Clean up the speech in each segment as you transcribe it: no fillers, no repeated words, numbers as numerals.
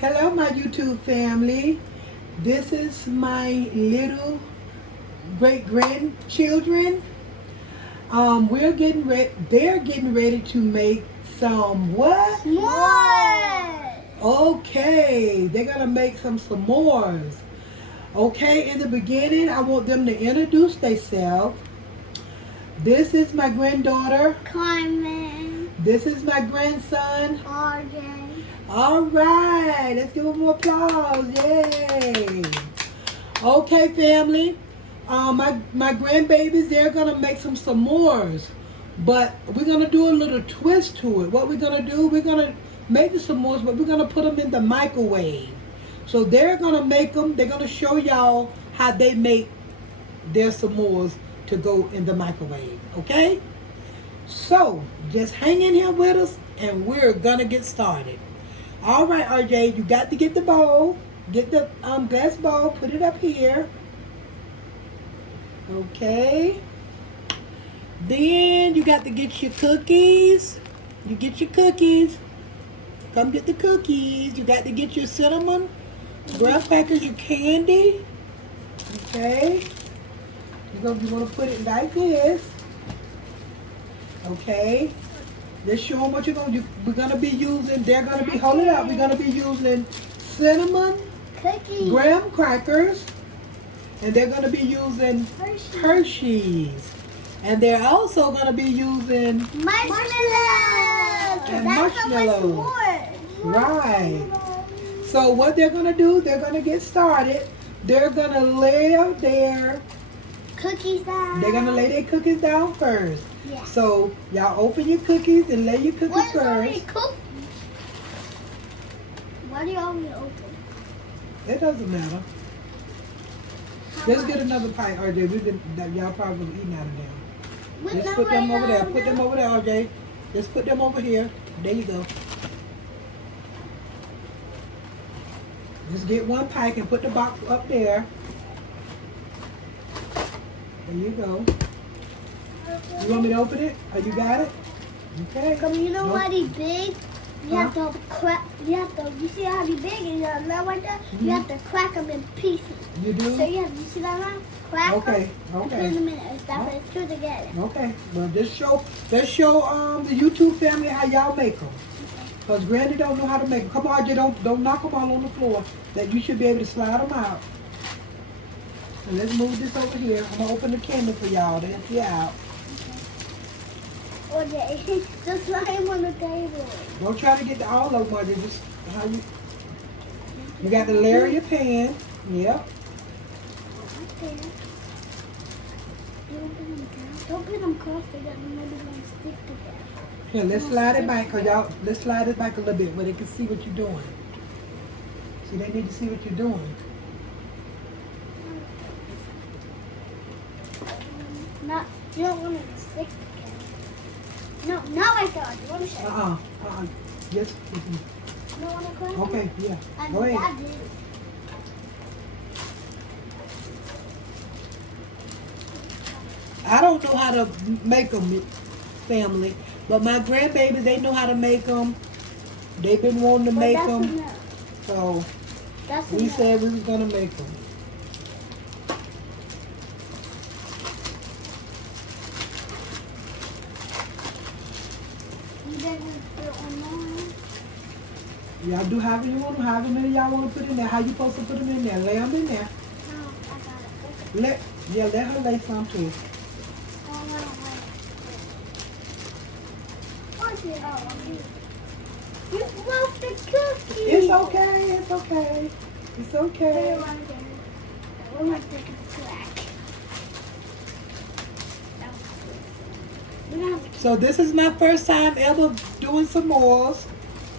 Hello, my YouTube family. This is my little great grandchildren. We're getting ready. They're getting ready to make some what? S'mores! Okay, they're gonna make some s'mores. Okay, in the beginning, I want them to introduce themselves. This is my granddaughter. Carmen. This is my grandson. RJ. All right, let's give them applause. Yay! Okay, family. My grandbabies, they're gonna make some s'mores, but we're gonna do a little twist to it. What we're gonna do? We're gonna make the s'mores, but we're gonna put them in the microwave. So they're gonna make them. They're gonna show y'all how they make their s'mores to go in the microwave. Okay? So just hang in here with us, and we're gonna get started. All right, RJ, you got to get the bowl. Get the glass bowl. Put it up here. Okay. Then you got to get your cookies. You get your cookies. Come get the cookies. You got to get your cinnamon, graham crackers, your candy. Okay. You want to put it like this. Okay. Let's show them what you're going to do. We're going to be using, they're going to be, hold it up. We're going to be using cinnamon, Cookies. graham crackers, and they're going to be using Hershey's. And they're also going to be using Marshmallows. And That's how much marshmallows. more. Right. So what they're going to do, they're going to get started. They're going to lay their, Cookies down. they're going to lay their cookies down first. Yeah. So y'all open your cookies and lay your cookies What is already first. cooked? Why do you already open? It doesn't matter. How Just much? get another pie, RJ. Y'all probably eating out of them. With Just the put them over there. way Put them down over there, RJ. Just put them over here. There you go. Just get one pike and put the box up there. There you go. You want me to open it? Oh, you got it? Okay. Come, you know Nope. what he's big? You have to crack. You see how he's big and you're not like that? You have to crack them in pieces. You So do? you see that now? Crack Okay. them. And put Okay. them in it. That's what it's two together. Okay. Well, let's show the YouTube family how y'all make them. Cause Granny don't know how to make them. Come on, RJ, don't knock them all on the floor. That you should be able to slide them out. So let's move this over here. I'm gonna open the candle for y'all. They'll see out. Okay. Just slide him on the table. Don't try to get all of them, RJ. Just how you got to layer your pan. Yep. Okay. Don't put them close together. Maybe they're going to stick together. Here, let's slide it back, cause y'all. Let's slide it back a little bit where they can see what you're doing. See, they need to see what you're doing. Not, you don't want it to stick together. No, not like that. You want to show Yes. No, want to crack Okay. them? Yeah. I Go ahead. I do. I don't know how to make them, family, but my grandbabies, they know how to make them. They've been wanting to But make that's them, enough. so That's we enough. said we was gonna make them. You didn't put one more. Y'all do however you want them, however many y'all want to put in there. How you supposed to put them in there? Lay them in there. No, I got it. Let her lay some too. Oh, no, wait. You broke the cookie. It's okay. It's okay. It's okay. We're going to take a crack. So this is my first time ever doing s'mores.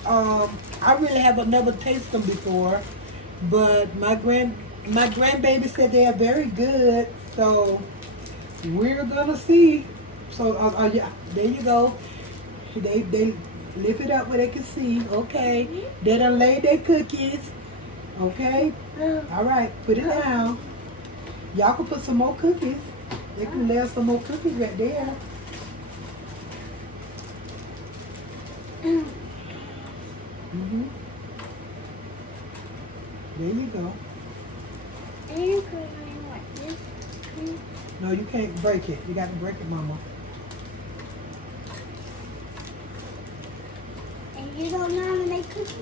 I really haven't never tasted them before, but my grandbaby said they are very good. So we're gonna see. So yeah, there you go. They lift it up where they can see. Okay, they done laid their cookies. Okay, all right, put it down. Y'all can put some more cookies. They can lay some more cookies right there. Mm-hmm. There you go. And you put it in like this. No, you can't break it. You got to break it, Mama. And you don't know how to make cookies?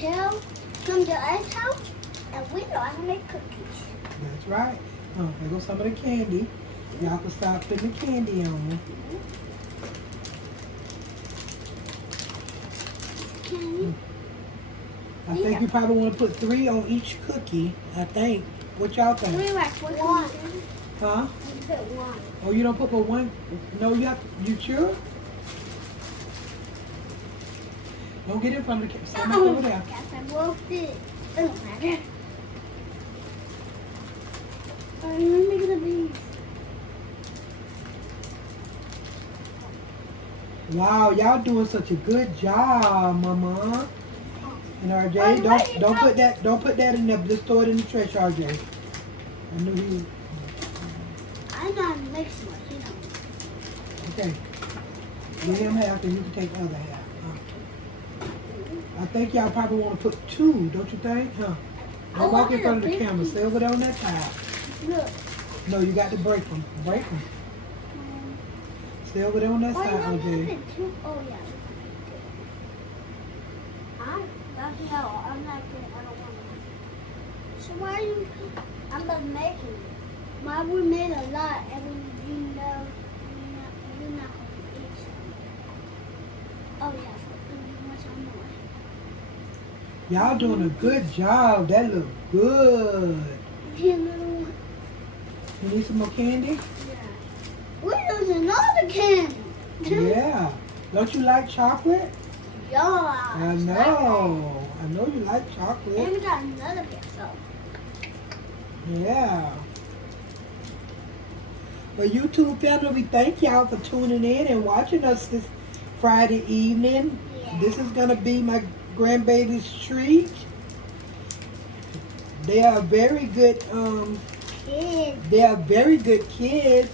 Come to us house, and we know how to make cookies. That's right. Oh, there goes some of the candy. Y'all can start putting the candy on. Candy. I think you probably want to put 3 on each cookie. I think. What y'all think? Three like one. Huh? You put one. Oh, you don't put but 1? No, you have. You sure? Don't get in front of the camera. Stand back over there. Guess I broke it. It don't matter. Let me get a piece. Wow, y'all doing such a good job, Mama. And RJ, don't put that in there. Just throw it in the trash, RJ. I knew he. I'm not mixing it, you know. Okay. Give him half, and you can take the other half. I think y'all probably want to put 2, don't you think? Huh? Don't walk in front of the camera. Stay over there on that side. Look. No, you got to break them. Break them. Stay over there on that side, RJ. Oh, yeah. I'm not good. I don't want to. So why are you? I'm not making it. Mom, we made a lot, and you know, you're not going to eat some. Oh, yeah. Y'all doing a good job. That look good. Here, little one. You need some more candy? Yeah. We're using all the candy. Yeah. Don't you like chocolate? Yeah. I know. I know you like And chocolate. we got another bit, so. Yeah. Well, YouTube family, we thank y'all for tuning in and watching us this Friday evening. Yeah. This is going to be my grandbaby's treat. They are very good, Kids. they are very good kids.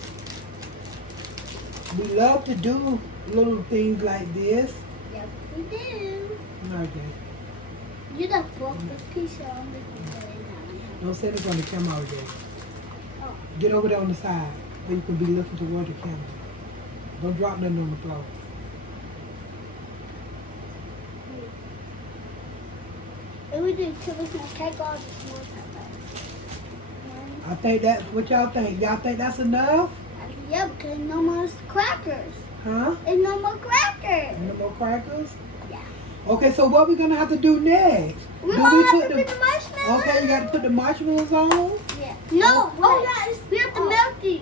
We love to do little things like this. Yes, we do. Okay. You just broke the piece on the Don't say this on the camera over there. Oh. Get over there on the side where you can be looking toward the camera. Don't drop nothing on the floor. And we do too, we can take all the small stuff. I think that's what y'all think. Y'all think that's enough? Yeah, because no more crackers. Huh? And no more crackers. No more crackers? Yeah. Okay, so what we gonna have to do next? We're Do gonna we have put to put the marshmallows. Okay, you got to put the marshmallows on? Yeah. No. We have to melt these.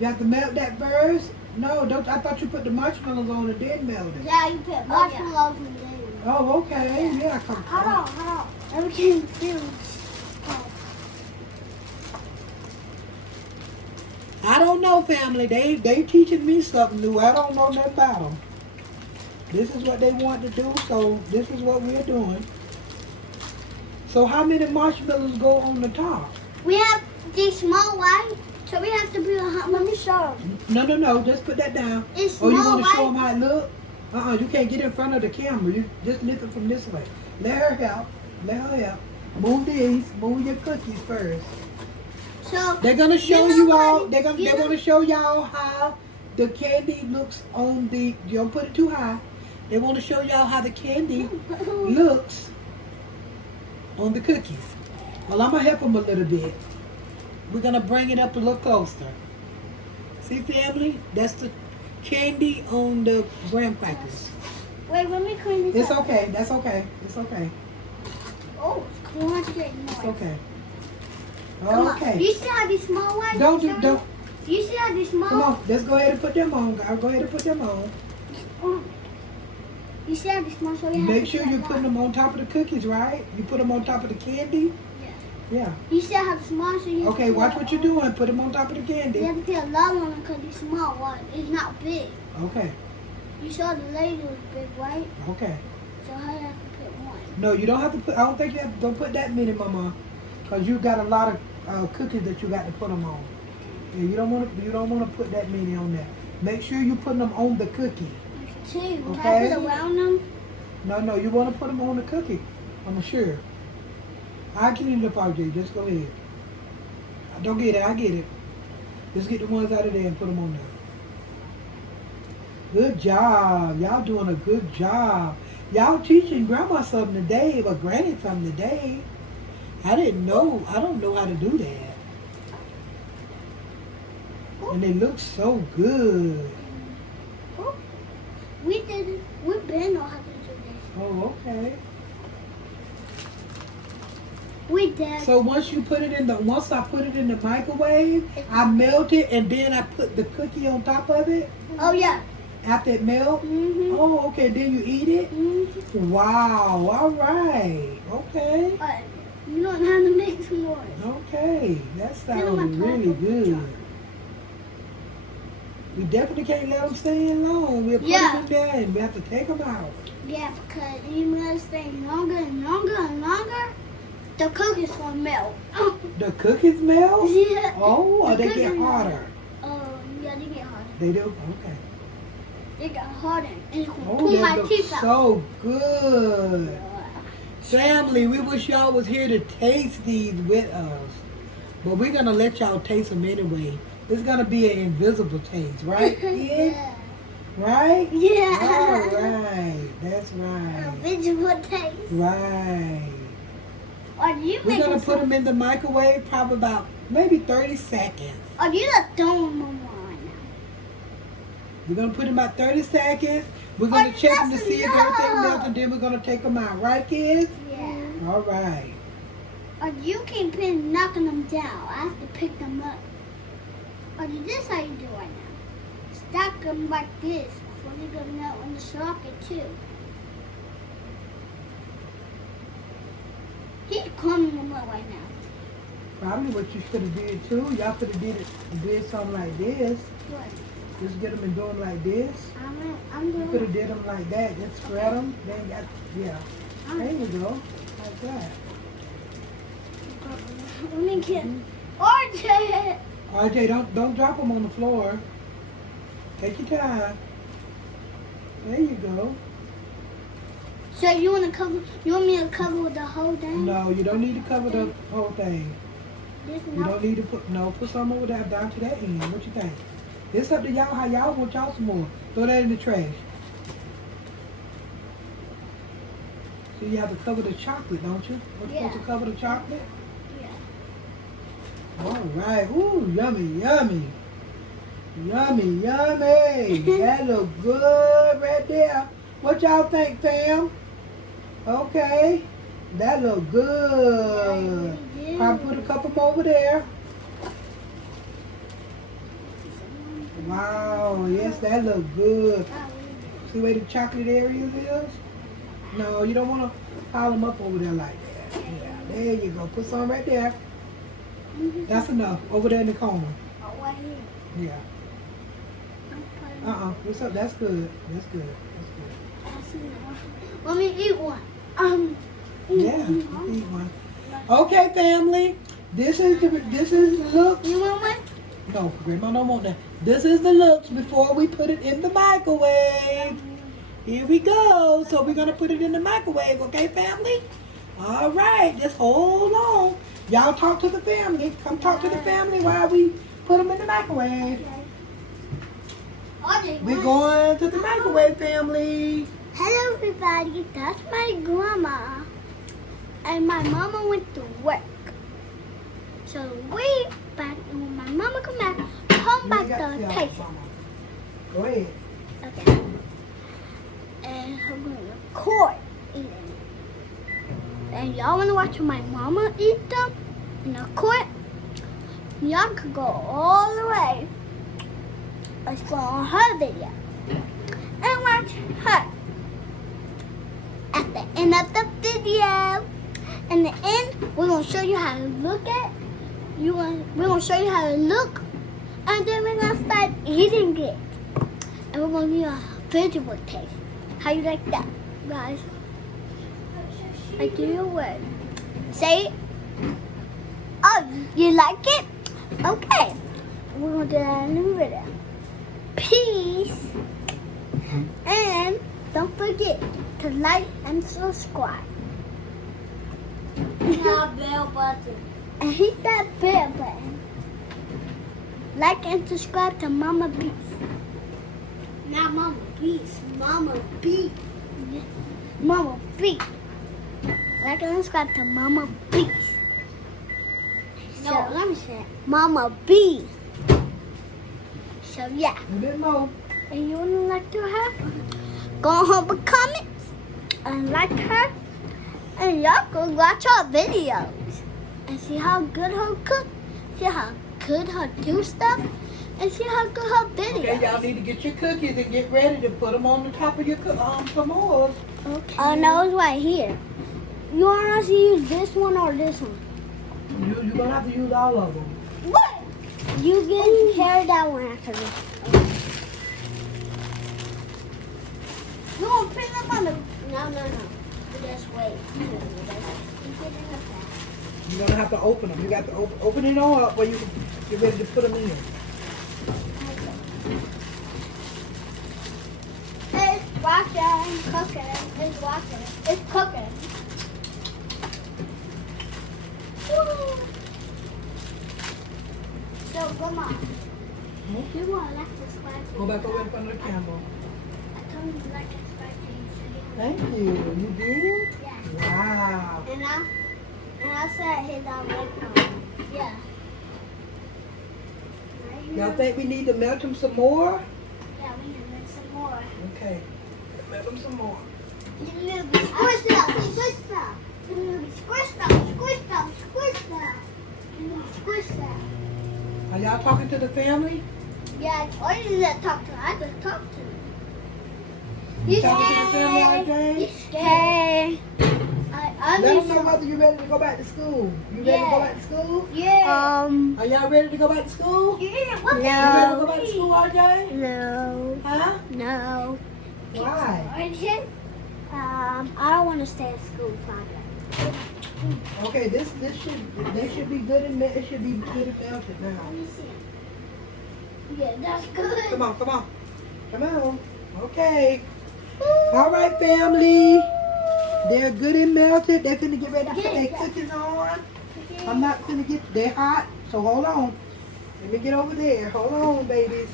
You have to melt that first? No, don't. I thought you put the marshmallows on and then melt it. Yeah, you put marshmallows in there. Oh, okay. Yeah, come Hold on. And we can finish. I don't know, family. They teaching me something new. I don't know nothing about them. This is what they want to do, so this is what we're doing. So how many marshmallows go on the top? We have these small white, so we have to be a hot. Let me show them. No. Just put that down. It's Oh, you small want to show them white. how it look? You can't get in front of the camera. You just lift it from this way. Let her help. Let her help. Move these. Move your cookies first. So They're gonna show know you what? all. They're gonna show y'all how the candy looks on the. You don't put it too high. They want to show y'all how the candy looks on the cookies. Well, I'm gonna help them a little bit. We're gonna bring it up a little closer. See, family? That's the candy on the graham crackers. Wait, let me clean this It's up. okay. That's okay. It's okay. Oh, it's concentrating It's more. okay. Come on. Okay. You see how these small ones? Don't. You see how these small? Come on. Let's go ahead and put them on. I'll go ahead and put them on. Oh. You see how these small? So you Make sure you're putting them on top of the cookies, right? You put them on top of the candy. Yeah. You see how small? So you Okay. Watch what you're doing. Put them on top of the You candy. have to put a lot on them because it's small one. It's not big. Okay. You saw the lady was big, right? Okay. So how you have to put one? No, you don't have to put. I don't think you have. Don't put that many, Mama, because you got a lot of cookies that you got to put them on. Yeah, you don't want to. You don't want to put that many on there. Make sure you put them on the cookie. Two. Can I Okay. put around them? No, you want to put them on the cookie. I'm sure. I clean it up, RJ. Just go ahead. Don't get it. I get it. Just get the ones out of there and put them on there. Good job. Y'all doing a good job. Y'all teaching Grandma something today, but Granny something today. I didn't know. I don't know how to do that. And they look so good. Oh, we did it. We been know how to do this. Oh, okay. We did. So once I put it in the microwave, I melt it and then I put the cookie on top of it. Oh yeah. After it melt? Mhm. Oh, okay. Then you eat it? Mhm. Wow. All right. Okay. You don't have to make some more. Okay. That You know sounds my really purple good. chocolate. We definitely can't let them stay in long. We'll put Yeah. them in there and we have to take them out. Yeah, because you must stay longer and longer and longer. The cookies will melt. The cookies melt? Yeah. Oh, or The they get cookies melt. harder? Yeah, they get harder. They do? Okay. They get harder. And it's going to Oh, pull my that teeth looks out. so good. Family, we wish y'all was here to taste these with us. But we're going to let y'all taste them anyway. It's going to be an invisible taste, right, kids? Yeah. Right? Yeah. All right. That's A right. visual taste. Right. Or you We're make going to put them in the microwave probably about maybe 30 seconds. Or you just don't know right now. We're going to put them about 30 seconds. We're going Oh, to check them to that's see if enough. everything melts, and then we're going to take them out. Right, kids? Yeah. All right. Or you can put knocking them down. I have to pick them up. Or this how you do right now. Stack them like this. Before you go melt on the socket too. He's coming them up right now. Probably what you should have did too. Y'all could have did something like this. What? Just get them and do them like this. I'm You doing could have did them like that. Just spread them. Then got yeah. There you go. Like that. Let me get RJ. RJ, don't drop them on the floor. Take your time. There you go. So you want to cover? You want me to cover the whole thing? No, you don't need to cover the whole thing. This You no. don't need to put some over there down to that end. What you think? It's up to y'all how y'all want y'all some more. Throw that in the trash. So you have to cover the chocolate, don't you? We're supposed to cover the chocolate? Yeah. All right. Ooh, yummy, yummy. Yummy, yummy. That look good right there. What y'all think, fam? Okay. That look good. Probably put a couple more over there. Wow, yes, that look good. See where the chocolate areas is? No, you don't want to pile them up over there like that. Yeah, there you go. Put some right there. That's enough. Over there in the corner. Oh, right here. Yeah. What's up? That's good. That's good. That's good. That's enough. Let me eat one. Yeah, eat one. Okay, family. This is the looks. You want one? No, Grandma don't want that. This is the looks before we put it in the microwave. Here we go. So we're gonna put it in the microwave, okay, family? All right, just hold on. Y'all talk to the family. Come talk to the family while we put them in the microwave. We're going to the microwave, family. Hello, everybody. That's my grandma. And my mama went to work. So when my mama come back, home back to taste. Go ahead. Okay. And I'm going to record eating. And y'all want to watch my mama eat them and record? Y'all could go all the way. Let's go on her video and watch her. At the end of the video, in the end, we're gonna show you how to look at. We're gonna show you how to look, and then we're gonna start eating it. And we're gonna do a visual taste. How you like that, guys? I do your word. Say it. Oh, you like it? Okay. We're gonna do that in the video. Peace. And don't forget to like and subscribe. bell button. And hit that bell button. Like and subscribe to Mama Beast. Not Mama Beast, Mama B. Mama B. Like and subscribe to Mama Beast. No, let me say it. Mama B. So yeah. A bit more. And you wanna like to her? Go home with comments and like her. And y'all go watch our videos. And see how good her cook. See how good her do stuff. And see how good her videos. Okay, y'all need to get your cookies and get ready to put them on the top of your s'mores. Okay. Oh, no, it's right here. You want us to use this one or this one? You're going to have to use all of them. What? You can carry that one after this. Okay. You want to put them on the... No. Just wait. You're going to have to open them. You got to open it all up where you can get ready to put them in. It's watching, cooking, it's watching, it's cooking. Woo. So, come on. You want to like this watching? Go back over in front of the camera. I told you to like this watching. Thank you. You did? Yeah. Wow. And I said hit that red button. Yeah. Y'all think we need to melt them some more? Yeah, we need to make some more. Okay. Melt them some more. You need to be squished up, squished up. You need to be squished up, squished up, squished up. You need to be squished up. Are y'all talking to the family? Yeah, or you need to talk to her. I just talk to her. You talking to the family, RJ? You scared? I Let need them know some. whether you're ready to go back to school. You ready to go back to school? Yeah. Are y'all ready to go back to school? Yeah. You ready to go back to school, RJ? No. Huh? No. Why? I don't want to stay at school, Father. Okay, they should be good and it should be good and melted now. Let me see. Yeah, that's good. Come on. Come on. Okay. All right, family. They're good and melted. They're finna get ready to put their cookies on. I'm not finna they're hot, so hold on. Let me get over there. Hold on, babies.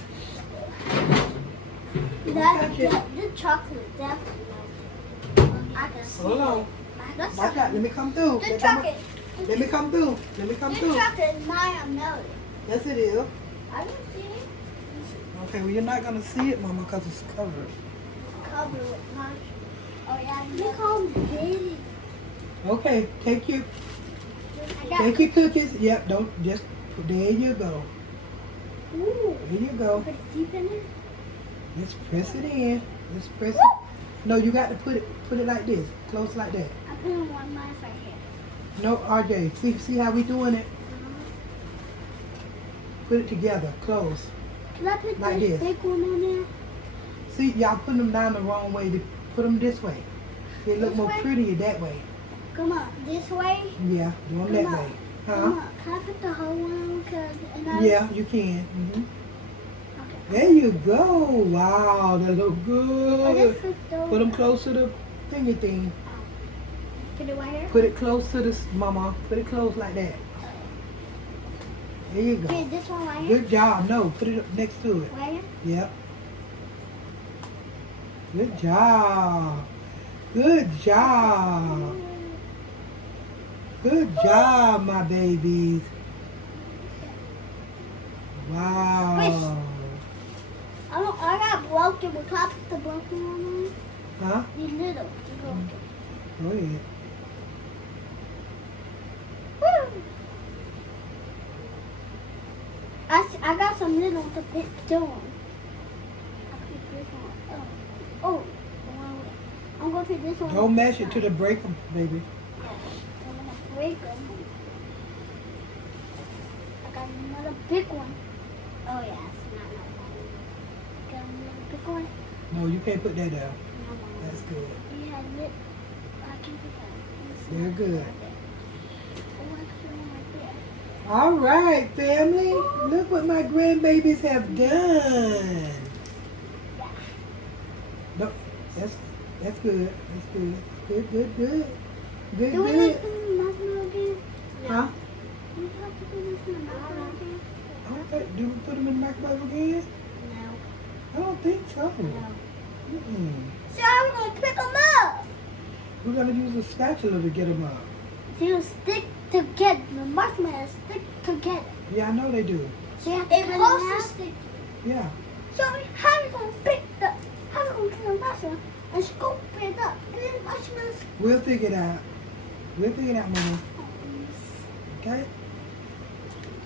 The chocolate, definitely. I can see Hold on. That's Watch out. Let me come through. The chocolate. Let me come through. Let me come The through. chocolate is mine, melted. Yes, it is. I don't see it. Okay, well, you're not going to see it, Mama, because it's covered. Covered with lunch. Oh, yeah. Look how big. Okay, take your cookies. Yep, don't just, there you go. Ooh. There you go. Put it deep in it. Just press it in. Just press it. No, you got to put it like this, close like that. I put in one knife right here. No, RJ, see how we doing it? Put it together, close. Can I put Like this this. big one on there? See, y'all putting them down the wrong way. To put them this way. They look This more way? prettier that way. Come on, this way. Yeah, do them that Come on. way. Come Huh? on. Can I put the whole one? And I, Yeah, you can. Okay. There you go. Wow, that look Oh, good. this is the- Put them close to the finger thing. Put it right here. Put it close to this, Mama. Put it close like that. There you go. Okay, this one right here. Good job. No, put it up next to it. Right here. Yep. Good job. Good job. Good job, my babies. Wow. I got broken. Can I put the broken one on? Huh? The little. The broken. Go ahead. Woo! I got some little to pick too. I picked this one. Oh, I'm gonna pick this one. Don't mash it to the breaker, baby. Yeah, I'm gonna break them. I got another big one. Oh yeah, it's not like that. Got another big one. No, you can't put that down. No, That's good. yeah, I can put that. They're good. Oh, I can put one right there. All right, family. Look what my grandbabies have done. No, that's good. That's good. Good. Do we Good. make them marshmallow again? in the microwave again? I don't think, do we put them in the microwave again? No. I don't think so. No. Mm-mm. So I'm gonna pick them up. We're gonna use a spatula to get them up. They'll stick together. The marshmallows stick together. Yeah, I know they do. So you have to supposed to stick. Yeah. So how are you gonna pick the? How are you gonna pick the marshmallow and scoop it up? And then marshmallows. We'll figure it out. We'll figure it out, Mama. Okay?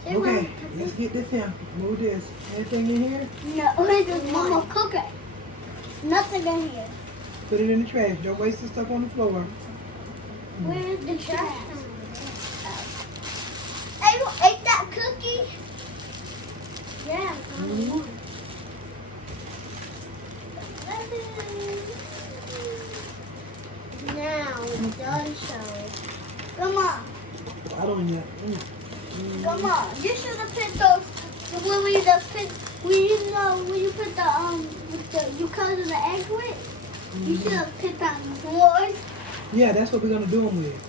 So Okay, let's get this here. Move this. Anything in here? No, it's just Mama cooking. Nothing in here. Put it in the trash. Don't waste the stuff on the floor. Where's the trash? Hey, you ate that cookie? Yeah. Mhm. Now, done showing. Come on. I don't yet. Come on. You should have picked those. When we just picked, when you put you cover the egg with, you should have picked on boys. Yeah, that's what we're gonna do them with.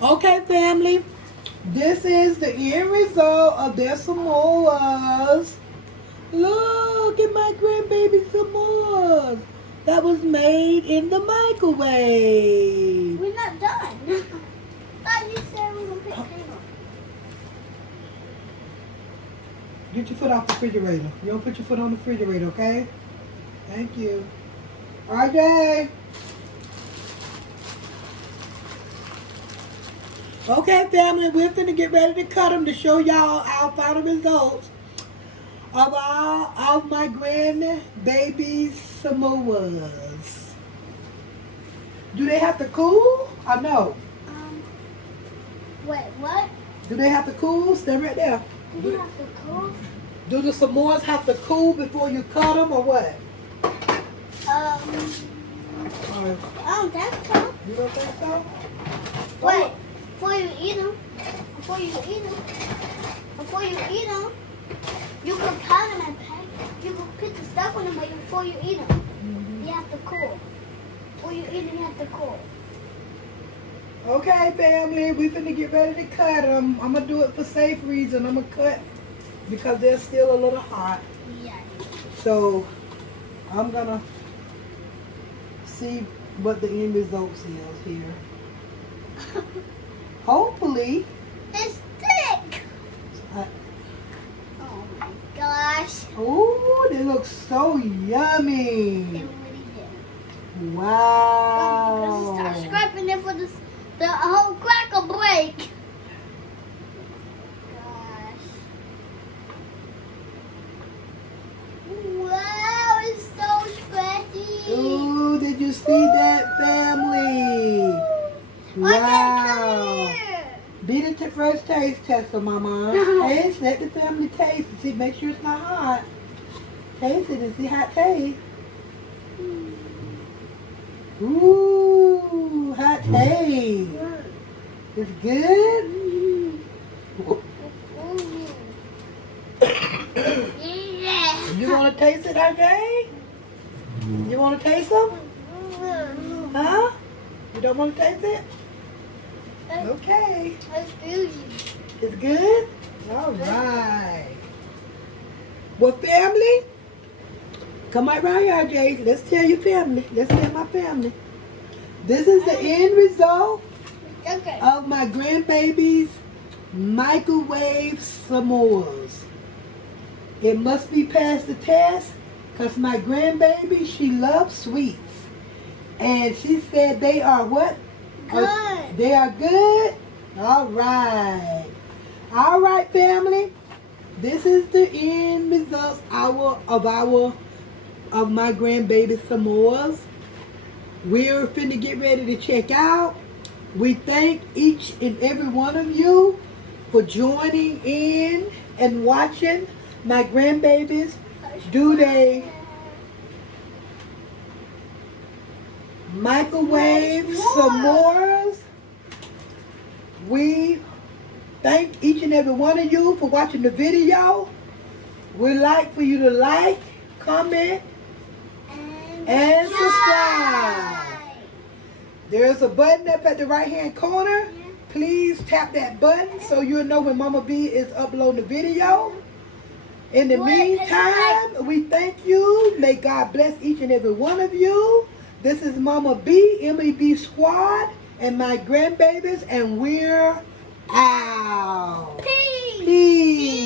Okay, family. This is the end result of their Samoas. Look at my grandbaby Samoas. That was made in the microwave. We're not done. Thought you said we were gonna pick table. Get your foot off the refrigerator. You don't put your foot on the refrigerator, okay? Thank you. RJ. Okay, family, we're finna get ready to cut them to show y'all our final results of my grandbaby's Samoas. Do they have to cool? I know. Wait, what? Do they have to cool? Stay right there. Do you have to cook? Do the Samoas have to cool before you cut them or what? Alright. I don't think so. You don't think so? Wait, before you eat them, you can cut them and pack. You can put the stuff on them, but before you eat them, you have to cool. Before you eat them, you have to cool. Okay, family, we finna get ready to cut them. I'm gonna do it for safe reason. I'm gonna cut because they're still a little hot. Yeah. So I'm gonna see what the end result is here. Hopefully. It's thick. Oh my gosh. Oh, they look so yummy. It really did. Wow. Start scraping it for the whole cracker break. Gosh. Wow, it's so scratchy. Ooh, did you see that, family? Wow. Be the first taste tester, Mama. Taste, let the family taste and see, make sure it's not hot. Taste it and see how it tastes. Ooh, hot taste. It's good? You want to taste it, RJ? You want to taste them? Huh? You don't want to taste it? Okay. It's good? All right. Well, family, come right around here, RJ. Let's tell your family. Let's tell my family. This is the end result of my grandbaby's microwave Samoas. It must be past the test because my grandbaby, she loves sweets. And she said they are what? Good. They are good? All right. All right, family. This is the end result of my grandbaby Samoas. We're finna get ready to check out. We thank each and every one of you for joining in and watching my grandbabies do they microwave s'mores. We thank each and every one of you for watching the video. We'd like for you to like, comment, and subscribe. There's a button up at the right hand corner. Please tap that button so you'll know when Mama B is uploading the video. In the meantime, we thank you. May God bless each and every one of you. This is Mama B, MEB Squad, and my grandbabies, and we're out. Peace. Peace.